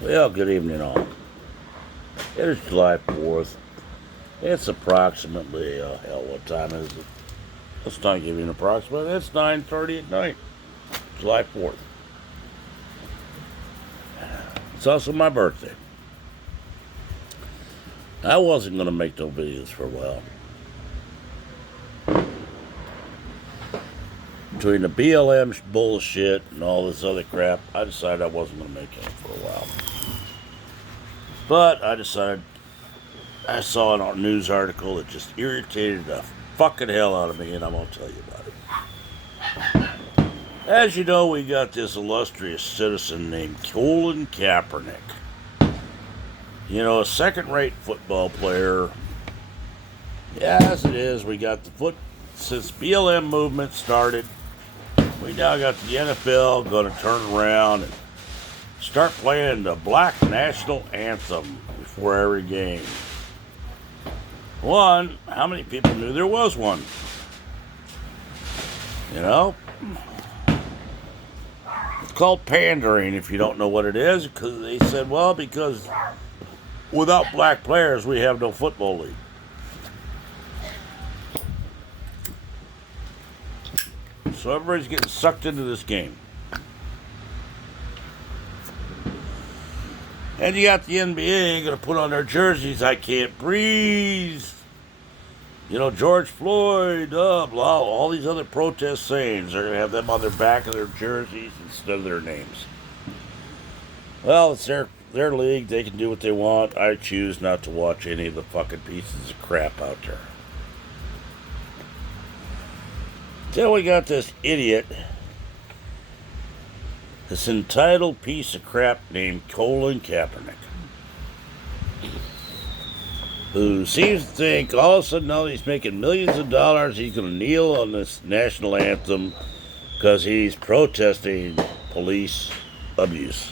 Well, good evening, all. It is July 4th. It's approximately, hell, what time is it? Let's not give you an approximate. It's 9:30 at night, July 4th. It's also my birthday. I wasn't going to make no videos for a while. Between the BLM bullshit and all this other crap, I decided I wasn't going to make any for a while. But I decided, I saw a news article that just irritated the fucking hell out of me, and I'm going to tell you about it. As you know, we got this illustrious citizen named Colin Kaepernick. You know, a second-rate football player. Yeah, as it is, we got since BLM movement started, we now got the NFL going to turn around and start playing the Black National Anthem before every game. One, how many people knew there was one? You know? It's called pandering if you don't know what it is, because they said, well, because without black players, we have no football league. So everybody's getting sucked into this game. And you got the NBA going to put on their jerseys, I can't breathe. You know, George Floyd, blah, all these other protest sayings. They're going to have them on their back of their jerseys instead of their names. Well, it's their league. They can do what they want. I choose not to watch any of the fucking pieces of crap out there. Then we got this idiot, this entitled piece of crap named Colin Kaepernick, who seems to think all of a sudden now he's making millions of dollars, he's going to kneel on this national anthem because he's protesting police abuse.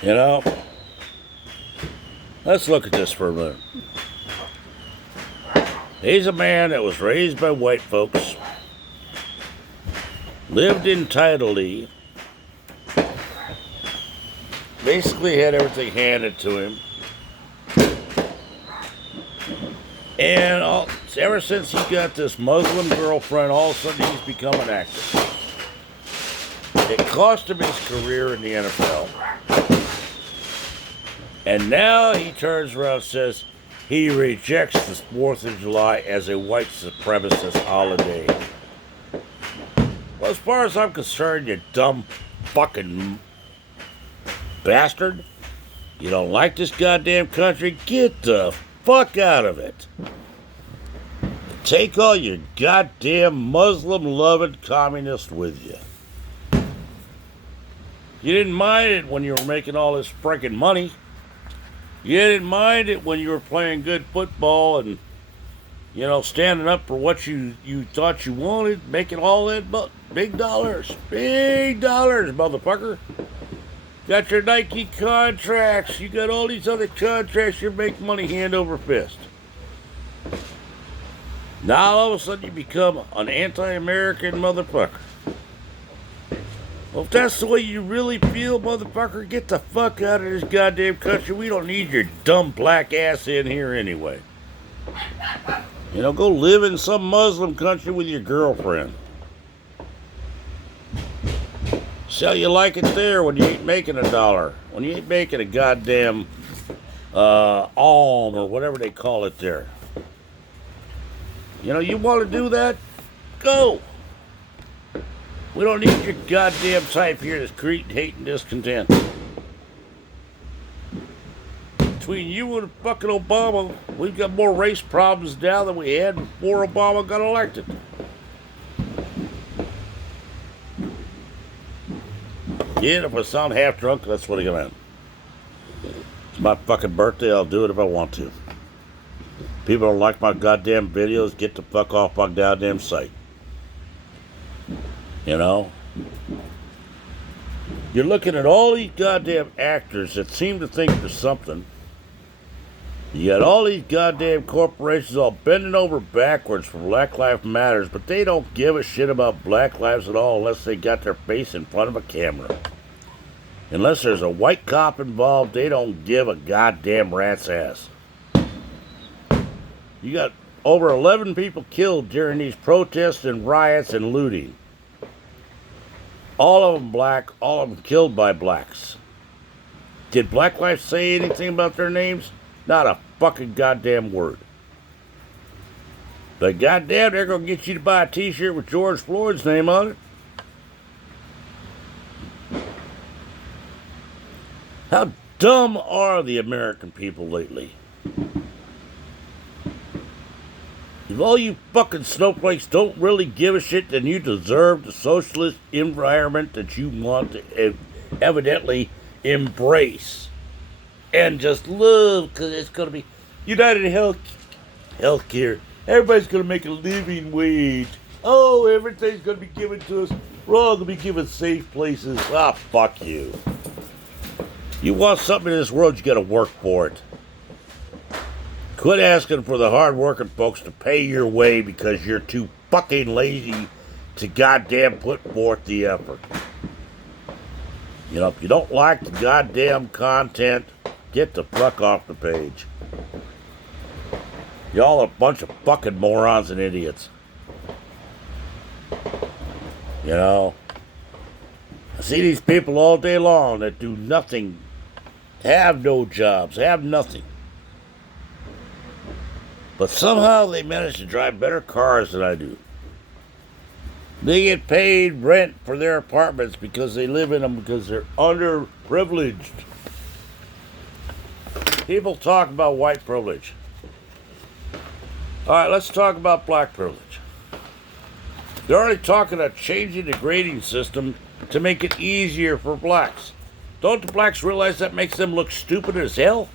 You know, let's look at this for a minute. He's a man that was raised by white folks, lived entitledly, basically had everything handed to him, and ever since he got this Muslim girlfriend, all of a sudden he's become an actor. It cost him his career in the NFL, and now he turns around and says he rejects the 4th of July as a white supremacist holiday. Well, as far as I'm concerned, you dumb fucking bastard. You don't like this goddamn country? Get the fuck out of it. Take all your goddamn Muslim-loving communists with you. You didn't mind it when you were making all this freaking money. You didn't mind it when you were playing good football and, you know, standing up for what you thought you wanted, making all that big dollars, motherfucker. Got your Nike contracts, you got all these other contracts, you make money hand over fist. Now all of a sudden you become an anti-American motherfucker. Well, if that's the way you really feel, motherfucker, get the fuck out of this goddamn country. We don't need your dumb black ass in here anyway. You know, go live in some Muslim country with your girlfriend. See how you like it there when you ain't making $1. When you ain't making a goddamn alm or whatever they call it there. You know, you want to do that? Go. We don't need your goddamn type here that's creating hate and discontent. Between you and fucking Obama, we've got more race problems now than we had before Obama got elected. Yeah, if I sound half drunk, that's what I'm gonna. It's my fucking birthday, I'll do it if I want to. People don't like my goddamn videos, get the fuck off my goddamn site. You know? You're looking at all these goddamn actors that seem to think there's something. You got all these goddamn corporations all bending over backwards for Black Lives Matters, but they don't give a shit about Black lives at all unless they got their face in front of a camera. Unless there's a white cop involved, they don't give a goddamn rat's ass. You got over 11 people killed during these protests and riots and looting. All of them black, all of them killed by blacks. Did Black Lives say anything about their names? Not a fucking goddamn word. But goddamn, they're going to get you to buy a t-shirt with George Floyd's name on it. How dumb are the American people lately? If all you fucking snowflakes don't really give a shit, then you deserve the socialist environment that you want to evidently embrace. And just love, because it's going to be United Healthcare. Everybody's going to make a living wage. Oh, everything's going to be given to us. We're all going to be given safe places. Ah, fuck you. You want something in this world, you got to work for it. Quit asking for the hard-working folks to pay your way because you're too fucking lazy to goddamn put forth the effort. You know, if you don't like the goddamn content, get the fuck off the page. Y'all are a bunch of fucking morons and idiots. You know, I see these people all day long that do nothing, have no jobs, have nothing. But somehow they manage to drive better cars than I do. They get paid rent for their apartments because they live in them because they're underprivileged. People talk about white privilege. All right, let's talk about black privilege. They're already talking about changing the grading system to make it easier for blacks. Don't the blacks realize that makes them look stupid as hell?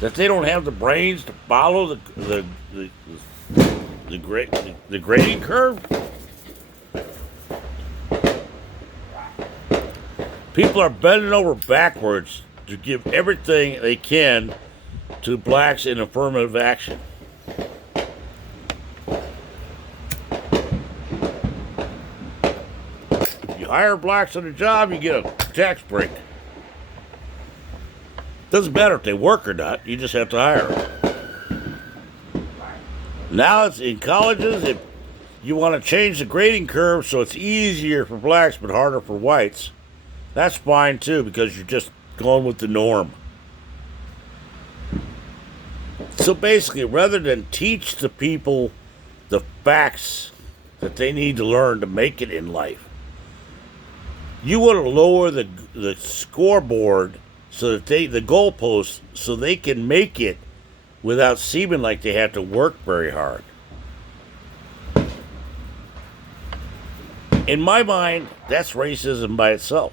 That they don't have the brains to follow the grading curve? People are bending over backwards to give everything they can to blacks in affirmative action. If you hire blacks on a job, you get a tax break. Doesn't matter if they work or not, you just have to hire them. Now it's in colleges, if you want to change the grading curve so it's easier for blacks but harder for whites, that's fine too, because you're just going with the norm. So basically, rather than teach the people the facts that they need to learn to make it in life, you want to lower the scoreboard so that the goalposts, so they can make it without seeming like they have to work very hard. In my mind, that's racism by itself.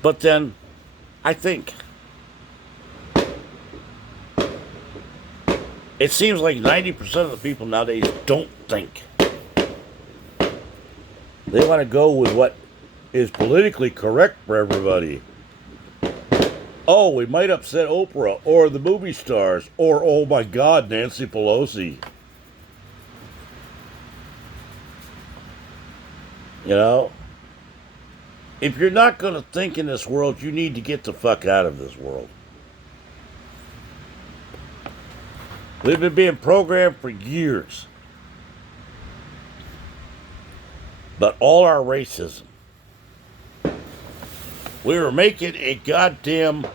But then, I think it seems like 90% of the people nowadays don't think. They want to go with what is politically correct for everybody. Oh, we might upset Oprah or the movie stars or, oh my God, Nancy Pelosi. You know? If you're not going to think in this world, you need to get the fuck out of this world. We've been being programmed for years. But all our racism. We were making a goddamn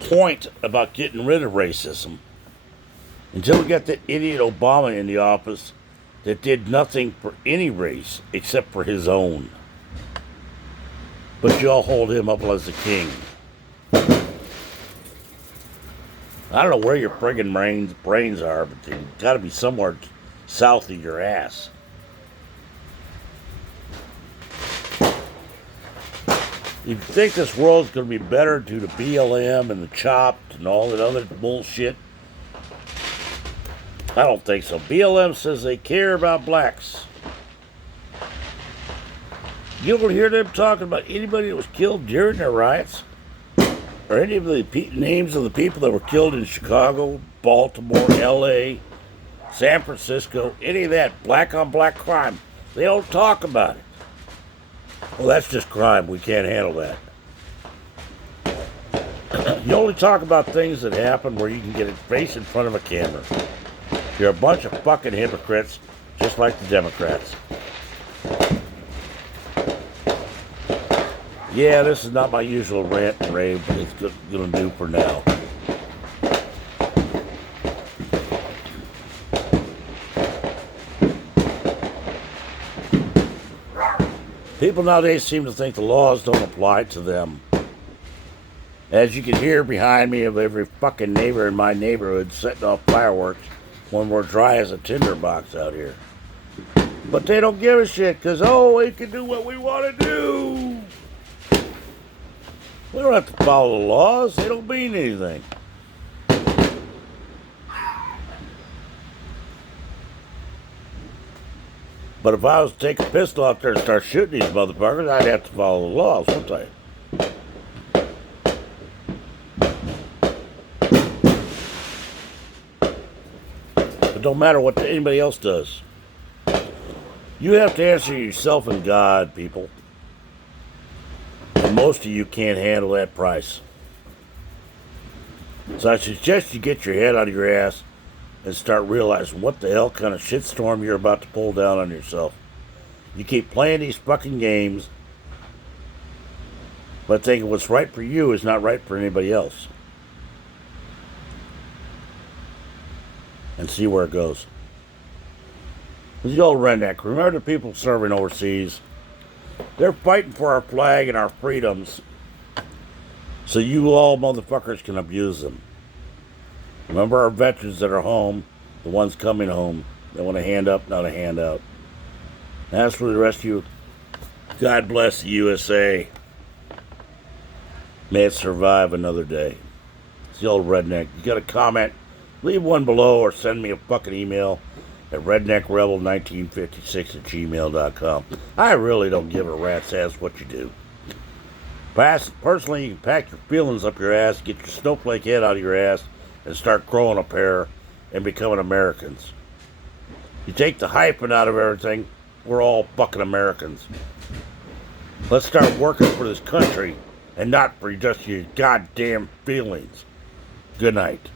point about getting rid of racism until we got that idiot Obama in the office that did nothing for any race except for his own. But y'all hold him up as a king. I don't know where your friggin' brains are, but they gotta be somewhere south of your ass. You think this world's going to be better due to BLM and the Chopped and all that other bullshit? I don't think so. BLM says they care about blacks. You don't hear them talking about anybody that was killed during their riots? Or any of the names of the people that were killed in Chicago, Baltimore, L.A., San Francisco, any of that black on black crime. They don't talk about it. Well, that's just crime. We can't handle that. You only talk about things that happen where you can get a face in front of a camera. You're a bunch of fucking hypocrites, just like the Democrats. Yeah, this is not my usual rant and rave, but it's going to do for now. People nowadays seem to think the laws don't apply to them. As you can hear behind me of every fucking neighbor in my neighborhood setting off fireworks when we're dry as a tinderbox out here. But they don't give a shit because, we can do what we want to do. We don't have to follow the laws. They don't mean anything. But if I was to take a pistol out there and start shooting these motherfuckers, I'd have to follow the laws, wouldn't I? It don't matter what anybody else does. You have to answer yourself and God, people. And most of you can't handle that price. So I suggest you get your head out of your ass and start realizing what the hell kind of shitstorm you're about to pull down on yourself. You keep playing these fucking games, but thinking what's right for you is not right for anybody else. And see where it goes. The old redneck. Remember the people serving overseas? They're fighting for our flag and our freedoms, so you all motherfuckers can abuse them. Remember our veterans that are home, the ones coming home. They want a hand up, not a handout. As for the rest of you, God bless the USA. May it survive another day. It's the old redneck. You got a comment? Leave one below or send me a fucking email at redneckrebel1956@gmail.com. I really don't give a rat's ass what you do. Personally, you can pack your feelings up your ass, get your snowflake head out of your ass, and start growing a pair and becoming Americans. You take the hyping out of everything, we're all fucking Americans. Let's start working for this country and not for just your goddamn feelings. Good night.